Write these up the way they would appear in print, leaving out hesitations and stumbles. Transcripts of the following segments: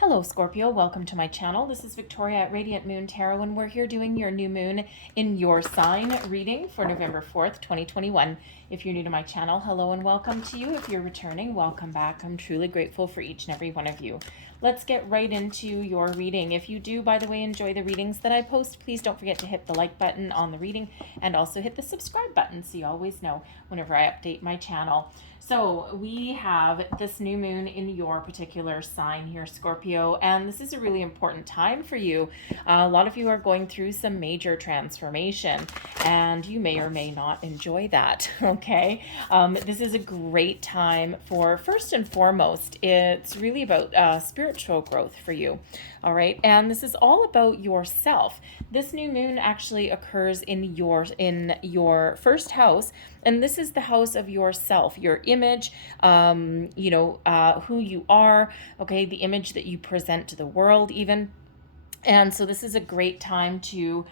Hello Scorpio, welcome to my channel. This is Victoria at Radiant Moon Tarot, and we're here doing your new moon in your sign reading for November 4th, 2021. If you're new to my channel, hello and welcome to you. If you're returning, welcome back. I'm truly grateful for each and every one of you. Let's get right into your reading. If you do, by the way, enjoy the readings that I post, please don't forget to hit the like button on the reading and also hit the subscribe button so you always know whenever I update my channel. So we have this new moon in your particular sign here, Scorpio, and this is a really important time for you. A lot of you are going through some major transformation, and you may or may not enjoy that, okay? This is a great time for, first and foremost, it's really about spiritual growth for you, all right? And this is all about yourself. This new moon actually occurs in your first house, and this is the house of yourself, your image, who you are, okay, the image that you present to the world even. And so this is a great time to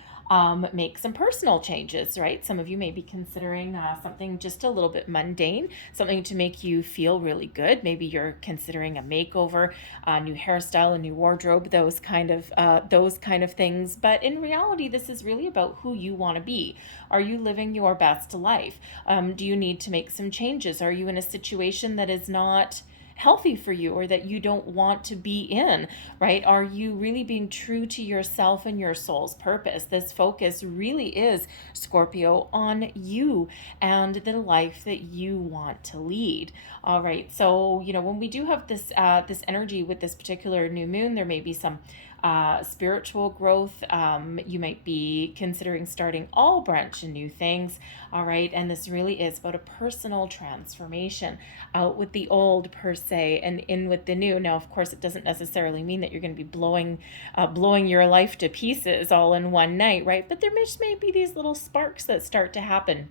make some personal changes, right? Some of you may be considering something just a little bit mundane, something to make you feel really good. Maybe you're considering a makeover, a new hairstyle, a new wardrobe, those kind of things. But in reality, this is really about who you want to be. Are you living your best life? Do you need to make some changes? Are you in a situation that is not healthy for you or that you don't want to be in, right? Are you really being true to yourself and your soul's purpose? This focus really is, Scorpio, on you and the life that you want to lead. All right, so when we do have this this energy with this particular new moon, there may be some spiritual growth. You might be considering starting all brunch and new things. All right, and this really is about a personal transformation, out with the old per se and in with the new. Now, of course, it doesn't necessarily mean that you're going to be blowing your life to pieces all in one night, right? But there just may be these little sparks that start to happen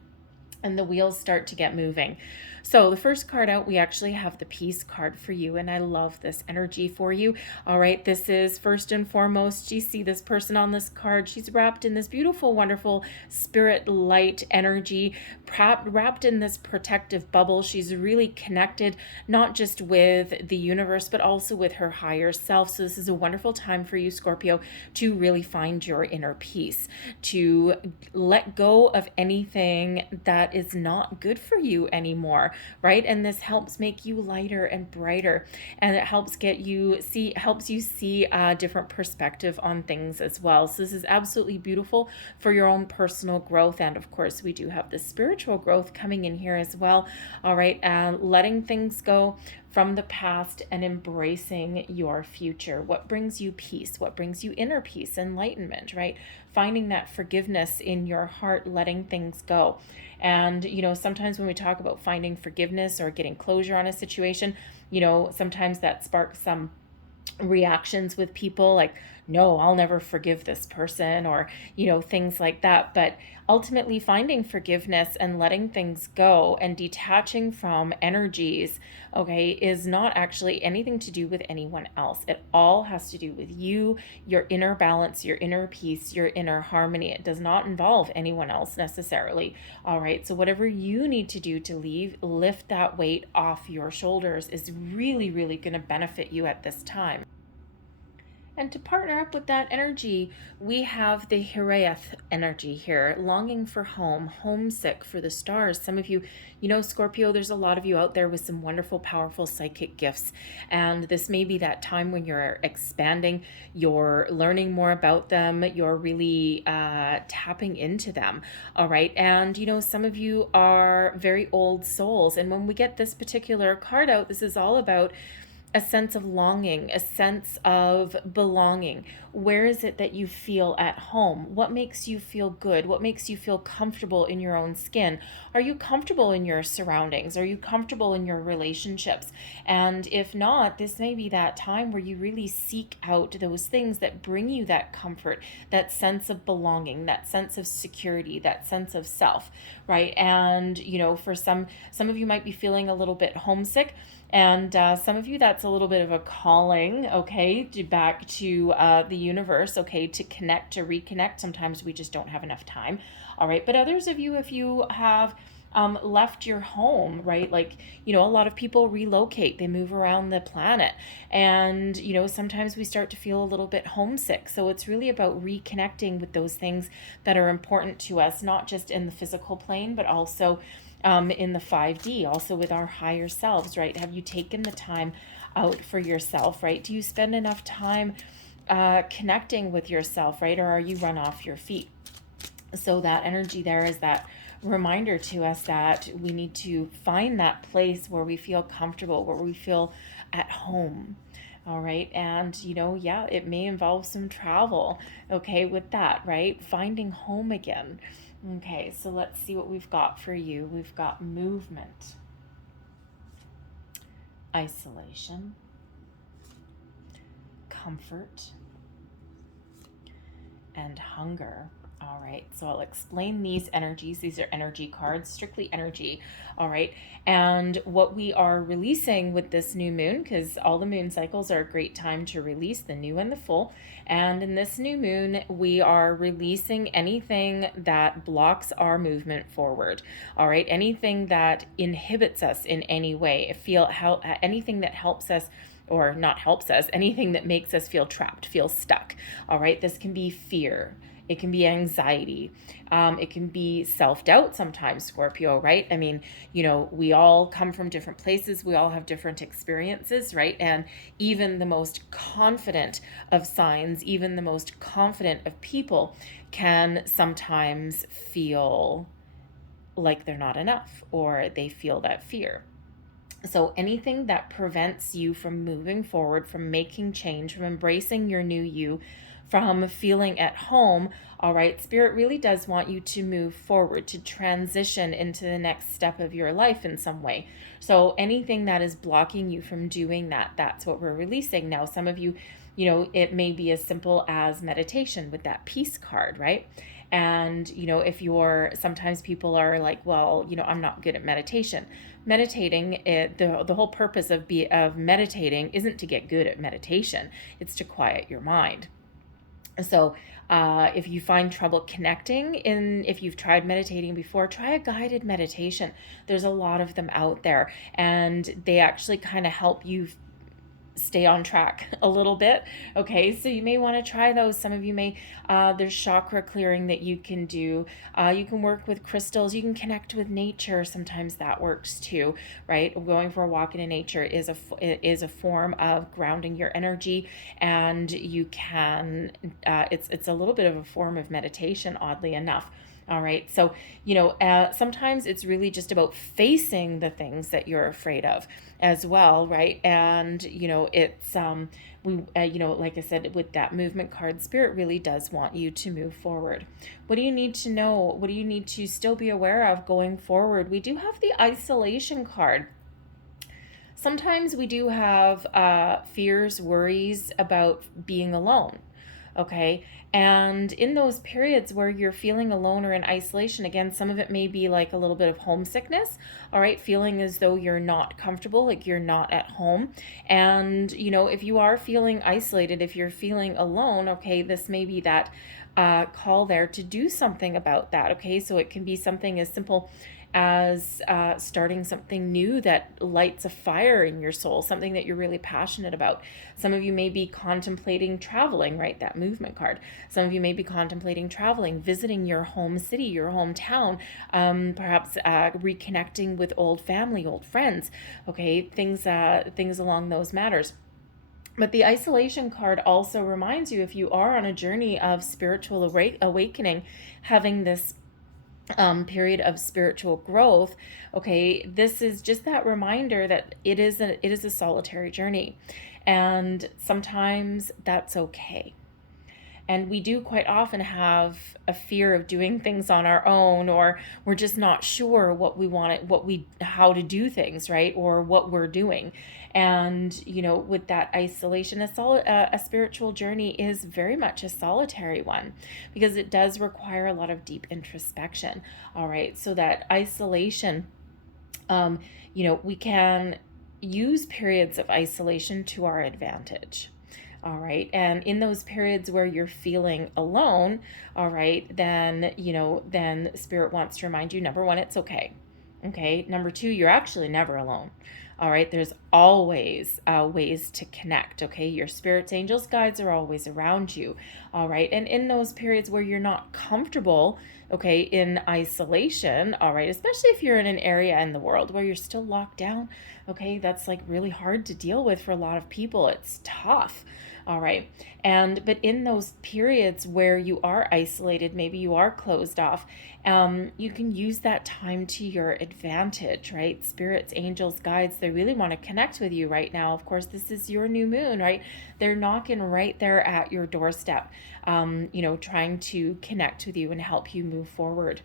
and the wheels start to get moving. So the first card out, we actually have the Peace card for you, and I love this energy for you. All right, this is first and foremost, you see this person on this card, she's wrapped in this beautiful, wonderful spirit light energy, wrapped in this protective bubble. She's really connected, not just with the universe, but also with her higher self. So this is a wonderful time for you, Scorpio, to really find your inner peace, to let go of anything that is not good for you anymore, right? And this helps make you lighter and brighter, and it helps you see a different perspective on things as well. So this is absolutely beautiful for your own personal growth, and of course we do have the spiritual growth coming in here as well. All right, letting things go from the past and embracing your future. What brings you peace? What brings you inner peace, enlightenment, right? Finding that forgiveness in your heart, letting things go. And, sometimes when we talk about finding forgiveness or getting closure on a situation, sometimes that sparks some reactions with people like, no, I'll never forgive this person, or things like that. But ultimately finding forgiveness and letting things go and detaching from energies, okay, is not actually anything to do with anyone else. It all has to do with you, your inner balance, your inner peace, your inner harmony. It does not involve anyone else necessarily. All right, so whatever you need to do to lift that weight off your shoulders is really, really going to benefit you at this time. And to partner up with that energy, we have the Hiraeth energy here, longing for home, homesick for the stars. Some of you, Scorpio, there's a lot of you out there with some wonderful, powerful psychic gifts. And this may be that time when you're expanding, you're learning more about them, you're really tapping into them, all right? And, some of you are very old souls. And when we get this particular card out, this is all about a sense of longing, a sense of belonging. Where is it that you feel at home? What makes you feel good? What makes you feel comfortable in your own skin? Are you comfortable in your surroundings? Are you comfortable in your relationships? And if not, this may be that time where you really seek out those things that bring you that comfort, that sense of belonging, that sense of security, that sense of self, right? And, for some of you might be feeling a little bit homesick. And some of you, that's a little bit of a calling, okay, back to the universe, okay, to connect, to reconnect. Sometimes we just don't have enough time, all right? But others of you, if you have left your home, right? Like, you know, a lot of people relocate, they move around the planet, and, you know, sometimes we start to feel a little bit homesick. So it's really about reconnecting with those things that are important to us, not just in the physical plane, but also in the 5D, also with our higher selves, right? Have you taken the time out for yourself, right? Do you spend enough time connecting with yourself, right? Or are you run off your feet? So that energy there is that reminder to us that we need to find that place where we feel comfortable, where we feel at home. All right. And, you know, yeah, it may involve some travel. Okay. With that, right? Finding home again. Okay. So let's see what we've got for you. We've got movement, isolation, comfort, and hunger. All right, so I'll explain these energies. These are energy cards, strictly energy. All right, and what we are releasing with this new moon, because all the moon cycles are a great time to release the new and the full. And in this new moon, we are releasing anything that blocks our movement forward. All right, anything that inhibits us in any way. Anything that helps us, or not helps us, anything that makes us feel trapped, feel stuck. All right, this can be fear. It can be anxiety. It can be self-doubt sometimes, Scorpio, right? I mean, you know, we all come from different places. We all have different experiences, right? And even the most confident of signs, even the most confident of people can sometimes feel like they're not enough, or they feel that fear. So anything that prevents you from moving forward, from making change, from embracing your new you, from feeling at home, all right, Spirit really does want you to move forward, to transition into the next step of your life in some way. So anything that is blocking you from doing that, that's what we're releasing. Now, some of you, you know, it may be as simple as meditation with that peace card, right? And, you know, sometimes people are like, well, you know, I'm not good at meditation. Meditating, the whole purpose of meditating isn't to get good at meditation. It's to quiet your mind. So if you find trouble connecting, if you've tried meditating before, try a guided meditation. There's a lot of them out there, and they actually kind of help you stay on track a little bit. Okay, so you may want to try those. Some of you may, there's chakra clearing that you can do. You can work with crystals. You can connect with nature. Sometimes that works too, right? Going for a walk in nature is a form of grounding your energy, and you can, it's a little bit of a form of meditation, oddly enough. All right. So, you know, sometimes it's really just about facing the things that you're afraid of as well. Right. And, you know, it's, you know, like I said, with that movement card, Spirit really does want you to move forward. What do you need to know? What do you need to still be aware of going forward? We do have the isolation card. Sometimes we do have fears, worries about being alone. Okay. And in those periods where you're feeling alone or in isolation, again, some of it may be like a little bit of homesickness, all right, feeling as though you're not comfortable, like you're not at home. And, you know, if you are feeling isolated, if you're feeling alone, okay, this may be that call there to do something about that. Okay. So it can be something as simple as starting something new that lights a fire in your soul, something that you're really passionate about. Some of you may be contemplating traveling, right? That movement card. Some of you may be contemplating traveling, visiting your home city, your hometown, perhaps reconnecting with old family, old friends, okay? Things along those matters. But the isolation card also reminds you, if you are on a journey of spiritual awakening, having this period of spiritual growth, okay, this is just that reminder that it is a solitary journey, and sometimes that's okay. And we do quite often have a fear of doing things on our own, or we're just not sure what we want, how to do things, right? Or what we're doing. And, you know, with that isolation, a spiritual journey is very much a solitary one, because it does require a lot of deep introspection. All right. So that isolation, you know, we can use periods of isolation to our advantage. All right. And in those periods where you're feeling alone, all right, then, you know, then Spirit wants to remind you, number one, it's okay. Okay. Number two, you're actually never alone. All right. There's always ways to connect. Okay. Your spirits, angels, guides are always around you. All right. And in those periods where you're not comfortable, okay, in isolation, all right, especially if you're in an area in the world where you're still locked down, okay, that's like really hard to deal with for a lot of people. It's tough. All right. But in those periods where you are isolated, maybe you are closed off, you can use that time to your advantage, right? Spirits, angels, guides, they really want to connect with you right now. Of course, this is your new moon, right? They're knocking right there at your doorstep, trying to connect with you and help you move forward.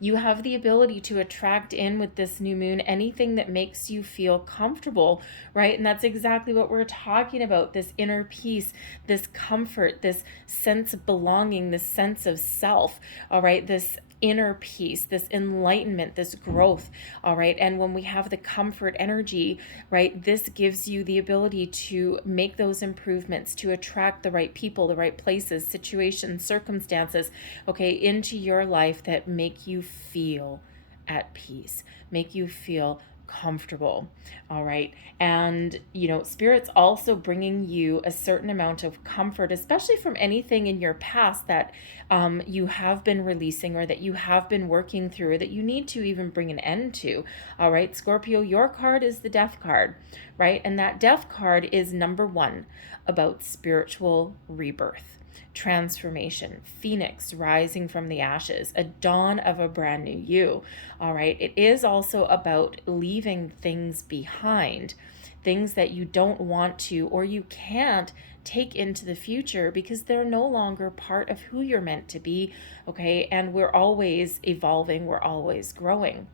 You have the ability to attract in with this new moon anything that makes you feel comfortable, right? And that's exactly what we're talking about, this inner peace, this comfort, this sense of belonging, this sense of self, all right? This inner peace, this enlightenment, this growth, all right? And when we have the comfort energy, right, this gives you the ability to make those improvements, to attract the right people, the right places, situations, circumstances, okay, into your life that make you feel at peace, make you feel comfortable. All right. And, Spirit's also bringing you a certain amount of comfort, especially from anything in your past that you have been releasing or that you have been working through or that you need to even bring an end to. All right. Scorpio, your card is the Death card, right? And that Death card is number 1 about spiritual rebirth, transformation, phoenix rising from the ashes, a dawn of a brand new you. All right. It is also about leaving things behind, things that you don't want to or you can't take into the future because they're no longer part of who you're meant to be. Okay. And we're always evolving, we're always growing.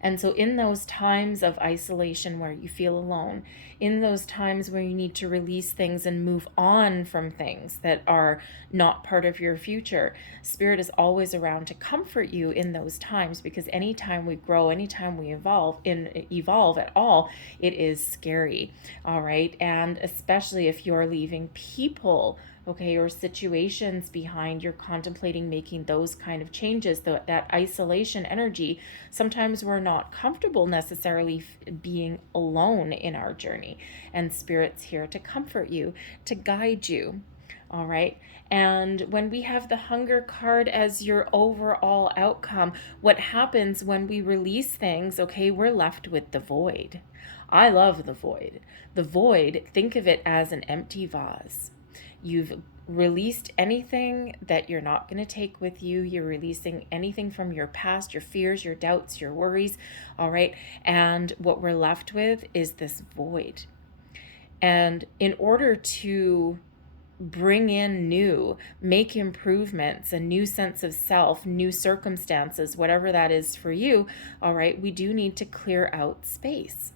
And so in those times of isolation where you feel alone, in those times where you need to release things and move on from things that are not part of your future, Spirit is always around to comfort you in those times, because anytime we grow, anytime we evolve at all, it is scary. All right. And especially if you're leaving people, okay, or situations behind, you're contemplating making those kind of changes, that isolation energy, sometimes we're not comfortable necessarily being alone in our journey, and Spirit's here to comfort you, to guide you. All right. And when we have the Hunger card as your overall outcome, what happens when we release things, okay, we're left with the void. I love the void. The void, think of it as an empty vase. You've released anything that you're not going to take with you. You're releasing anything from your past, your fears, your doubts, your worries. All right. And what we're left with is this void. And in order to bring in new, make improvements, a new sense of self, new circumstances, whatever that is for you, all right, we do need to clear out space.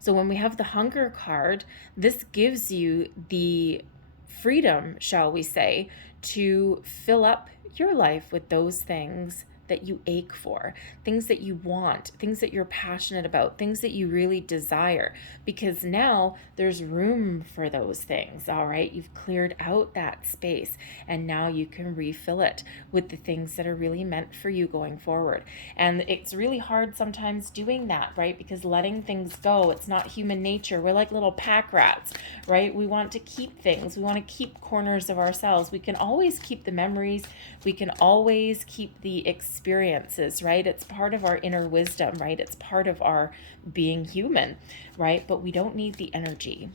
So when we have the Hunger card, this gives you the freedom, shall we say, to fill up your life with those things that you ache for, things that you want, things that you're passionate about, things that you really desire, because now there's room for those things. All right. You've cleared out that space and now you can refill it with the things that are really meant for you going forward. And it's really hard sometimes doing that, right? Because letting things go, it's not human nature. We're like little pack rats, right? We want to keep things. We want to keep corners of ourselves. We can always keep the memories. We can always keep the experiences, right? It's part of our inner wisdom, right? It's part of our being human, right? But we don't need the energy.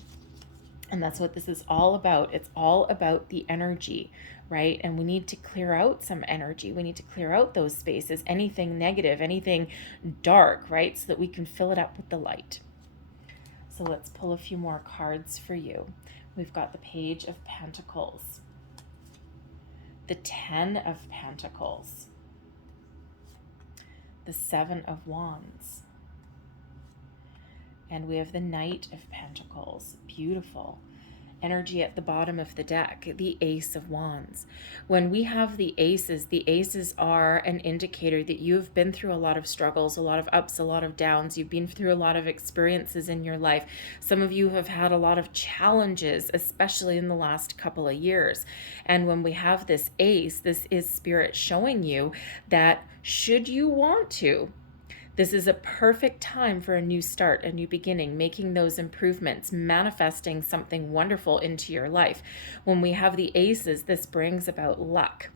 And that's what this is all about. It's all about the energy, right? And we need to clear out some energy. We need to clear out those spaces, anything negative, anything dark, right? So that we can fill it up with the light. So let's pull a few more cards for you. We've got the Page of Pentacles, the 10 of Pentacles, the 7 of Wands, and we have the Knight of Pentacles. Beautiful. energy at the bottom of the deck, the Ace of Wands. When we have the aces are an indicator that you've been through a lot of struggles, a lot of ups, a lot of downs. You've been through a lot of experiences in your life. Some of you have had a lot of challenges, especially in the last couple of years. And when we have this ace, this is Spirit showing you that should you want to, this is a perfect time for a new start, a new beginning, making those improvements, manifesting something wonderful into your life. When we have the aces, this brings about luck.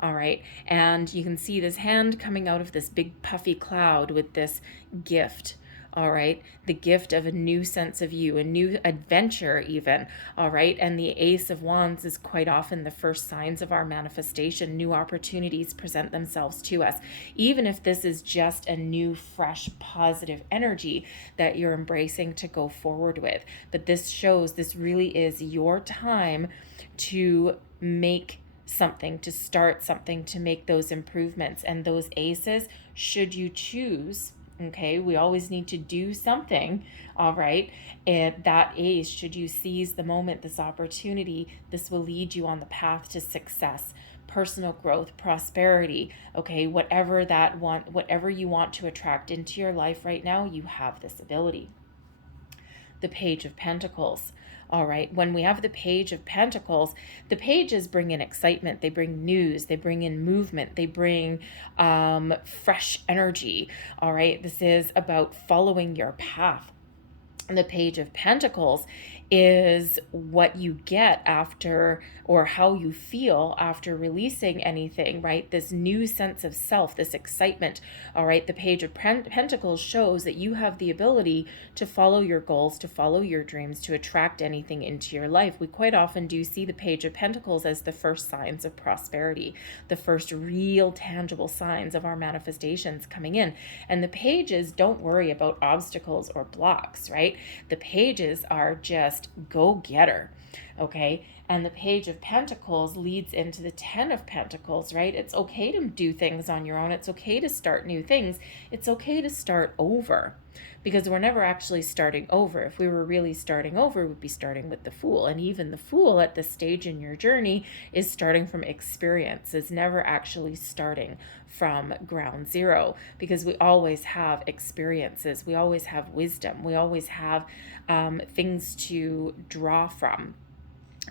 All right. And you can see this hand coming out of this big puffy cloud with this gift. All right. The gift of a new sense of you, a new adventure even. All right. And the Ace of Wands is quite often the first signs of our manifestation. New opportunities present themselves to us. Even if this is just a new, fresh, positive energy that you're embracing to go forward with. But this shows this really is your time to make something, to start something, to make those improvements. And those aces, should you choose, okay, we always need to do something, all right, and that ace, should you seize the moment, this opportunity, this will lead you on the path to success, personal growth, prosperity, okay, whatever you want to attract into your life right now, you have this ability. The Page of Pentacles. All right, when we have the Page of Pentacles, the pages bring in excitement, they bring news, they bring in movement, they bring fresh energy. All right, this is about following your path. And the Page of Pentacles is what you get after, or how you feel after releasing anything, right? This new sense of self, this excitement, all right? The Page of Pentacles shows that you have the ability to follow your goals, to follow your dreams, to attract anything into your life. We quite often do see the Page of Pentacles as the first signs of prosperity, the first real tangible signs of our manifestations coming in. And the pages don't worry about obstacles or blocks, right? The pages are just go-getter, okay? And the Page of Pentacles leads into the Ten of Pentacles, right? It's okay to do things on your own. It's okay to start new things. It's okay to start over, because we're never actually starting over. If we were really starting over, we'd be starting with the Fool. And even the Fool at this stage in your journey is starting from experience, is never actually starting from ground zero, because we always have experiences. We always have wisdom. We always have things to draw from.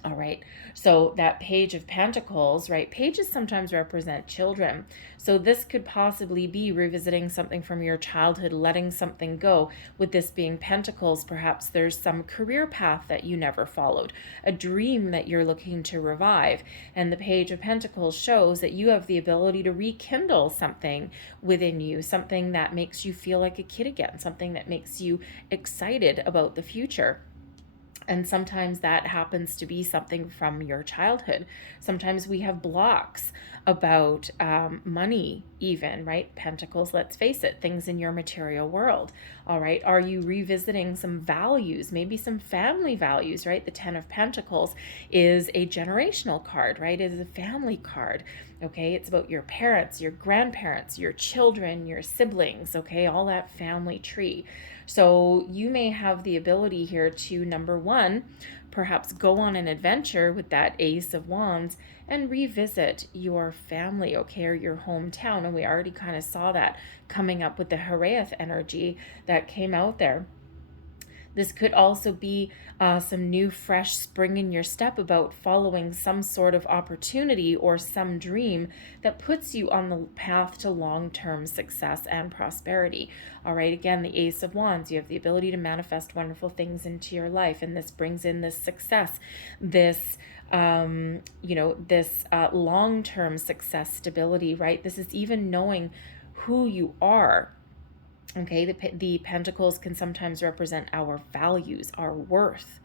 All right, so that Page of Pentacles, right? Pages sometimes represent children. So this could possibly be revisiting something from your childhood, letting something go. With this being Pentacles, perhaps there's some career path that you never followed, a dream that you're looking to revive. And the Page of Pentacles shows that you have the ability to rekindle something within you, something that makes you feel like a kid again, something that makes you excited about the future. And sometimes that happens to be something from your childhood. Sometimes we have blocks about money even, right? Pentacles, let's face it, things in your material world. All right. Are you revisiting some values, maybe some family values, right? The Ten of Pentacles is a generational card, right? It is a family card. Okay. It's about your parents, your grandparents, your children, your siblings, okay? All that family tree. So you may have the ability here to, number one, perhaps go on an adventure with that Ace of Wands and revisit your family, okay, or your hometown. And we already kind of saw that coming up with the Heraeth energy that came out there. This could also be some new, fresh spring in your step about following some sort of opportunity or some dream that puts you on the path to long-term success and prosperity. All right, again, the Ace of Wands, you have the ability to manifest wonderful things into your life, and this brings in this success, this long-term success, stability, right? This is even knowing who you are. Okay, the Pentacles can sometimes represent our values, our worth,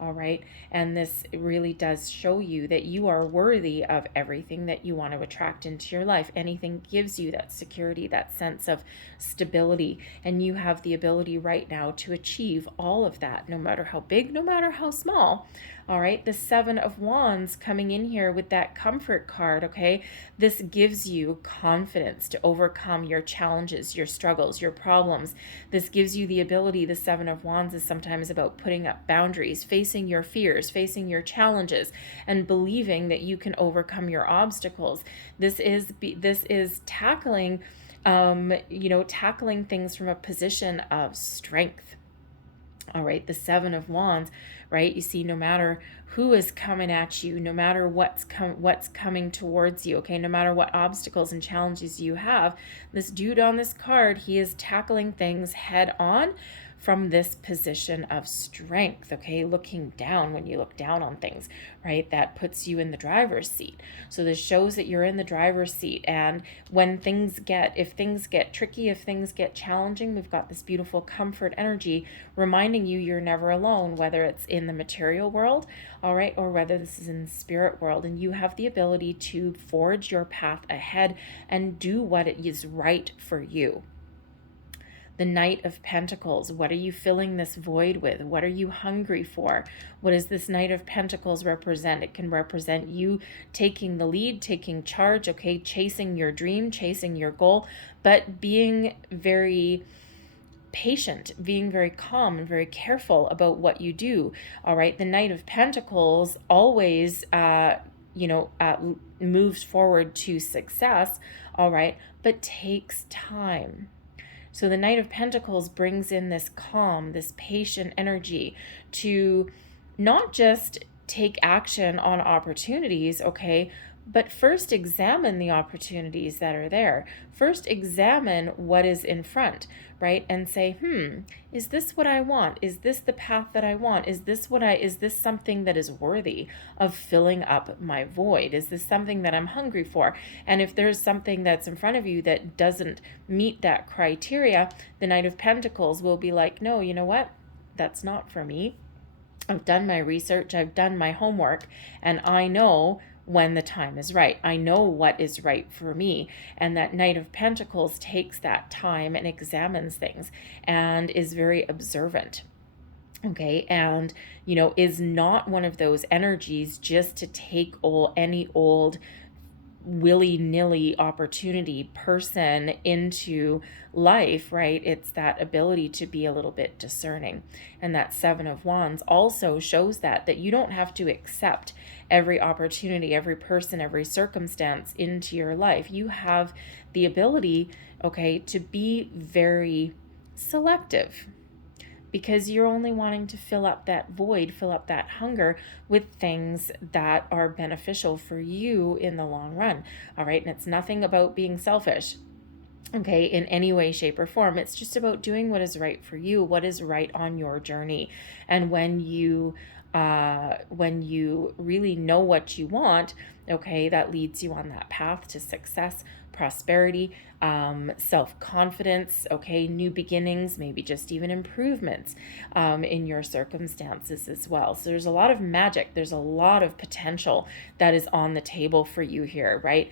all right? And this really does show you that you are worthy of everything that you want to attract into your life. Anything gives you that security, that sense of stability, and you have the ability right now to achieve all of that, no matter how big, no matter how small. All right, the Seven of Wands coming in here with that Comfort card, okay? This gives you confidence to overcome your challenges, your struggles, your problems. This gives you the ability, the Seven of Wands is sometimes about putting up boundaries, facing facing your fears, facing your challenges, and believing that you can overcome your obstacles. This is tackling, tackling things from a position of strength. All right, the Seven of Wands, right? You see, no matter who is coming at you, no matter what's coming towards you, okay, no matter what obstacles and challenges you have, this dude on this card, he is tackling things head on from this position of strength, okay? Looking down, when you look down on things, right? That puts you in the driver's seat. So this shows that you're in the driver's seat. And when if things get tricky, if things get challenging, we've got this beautiful comfort energy reminding you you're never alone, whether it's in the material world, all right, or whether this is in the spirit world. And you have the ability to forge your path ahead and do what is right for you. The Knight of Pentacles, what are you filling this void with? What are you hungry for? What does this Knight of Pentacles represent? It can represent you taking the lead, taking charge, okay, chasing your dream, chasing your goal, but being very patient, being very calm and very careful about what you do, all right? The Knight of Pentacles always, moves forward to success, all right, but takes time. So the Knight of Pentacles brings in this calm, this patient energy to not just take action on opportunities, okay, but first examine the opportunities that are there. First examine what is in front, right? And say, is this what I want? Is this the path that I want? Is this something that is worthy of filling up my void? Is this something that I'm hungry for? And if there's something that's in front of you that doesn't meet that criteria, the Knight of Pentacles will be like, no, you know what? That's not for me. I've done my research, I've done my homework, and I know when the time is right. I know what is right for me. And that Knight of Pentacles takes that time and examines things and is very observant. Okay, and is not one of those energies just to take any old willy-nilly opportunity person into life, right? It's that ability to be a little bit discerning. And that Seven of Wands also shows that you don't have to accept every opportunity, every person, every circumstance into your life. You have the ability, okay, to be very selective, because you're only wanting to fill up that void, fill up that hunger with things that are beneficial for you in the long run. All right. And it's nothing about being selfish, okay, in any way, shape, or form. It's just about doing what is right for you, what is right on your journey. And when you really know what you want, okay, that leads you on that path to success, prosperity, self-confidence, okay, new beginnings, maybe just even improvements in your circumstances as well. So there's a lot of magic, there's a lot of potential that is on the table for you here, right?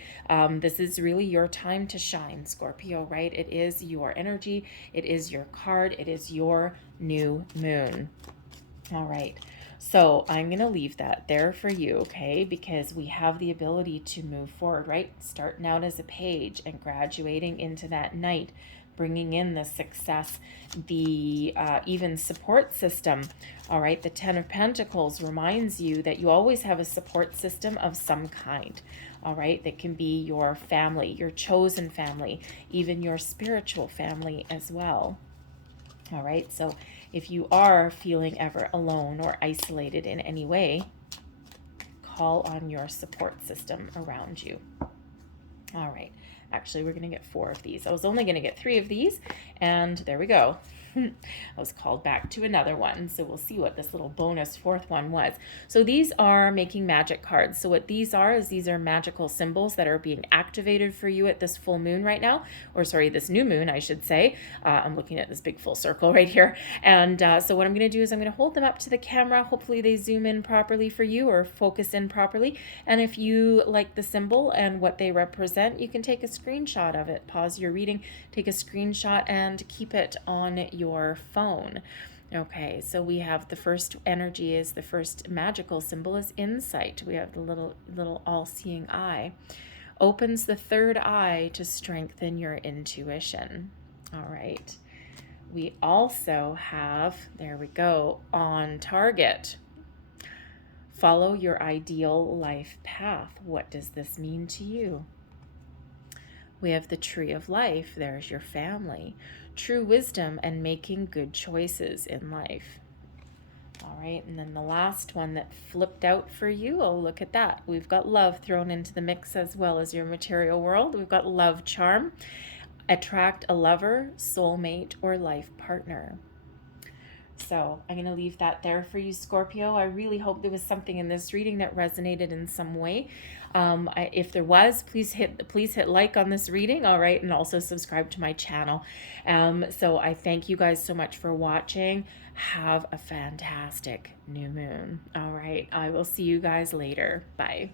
This is really your time to shine, Scorpio, right? It is your energy, it is your card, it is your new moon. All right. So I'm going to leave that there for you, okay, because we have the ability to move forward, right? Starting out as a page and graduating into that knight, bringing in the success, the even support system, all right? The Ten of Pentacles reminds you that you always have a support system of some kind, all right? That can be your family, your chosen family, even your spiritual family as well. All right, so if you are feeling ever alone or isolated in any way, call on your support system around you. All right, actually, we're going to get 4 of these. I was only going to get 3 of these, and there we go. I was called back to another one, so we'll see what this little bonus 4th one was. So these are making magic cards. So what these are is these are magical symbols that are being activated for you at this full moon right now, or sorry, this new moon, I should say. I'm looking at this big full circle right here. And so what I'm going to do is I'm going to hold them up to the camera. Hopefully they zoom in properly for you or focus in properly. And if you like the symbol and what they represent, you can take a screenshot of it. Pause your reading, take a screenshot, and keep it on your phone. Okay, so we have the first energy is the first magical symbol is insight. We have the little all-seeing eye. Opens the third eye to strengthen your intuition. All right. We also have, there we go, on target. Follow your ideal life path. What does this mean to you? We have the tree of life. There's your family. True wisdom and making good choices in life. All right, and then the last one that flipped out for you, oh, look at that. We've got love thrown into the mix as well as your material world. We've got love charm. Attract a lover, soulmate, or life partner. So I'm going to leave that there for you, Scorpio. I really hope there was something in this reading that resonated in some way. If there was, please hit like on this reading, all right, and also subscribe to my channel. So I thank you guys so much for watching. Have a fantastic new moon. All right, I will see you guys later. Bye.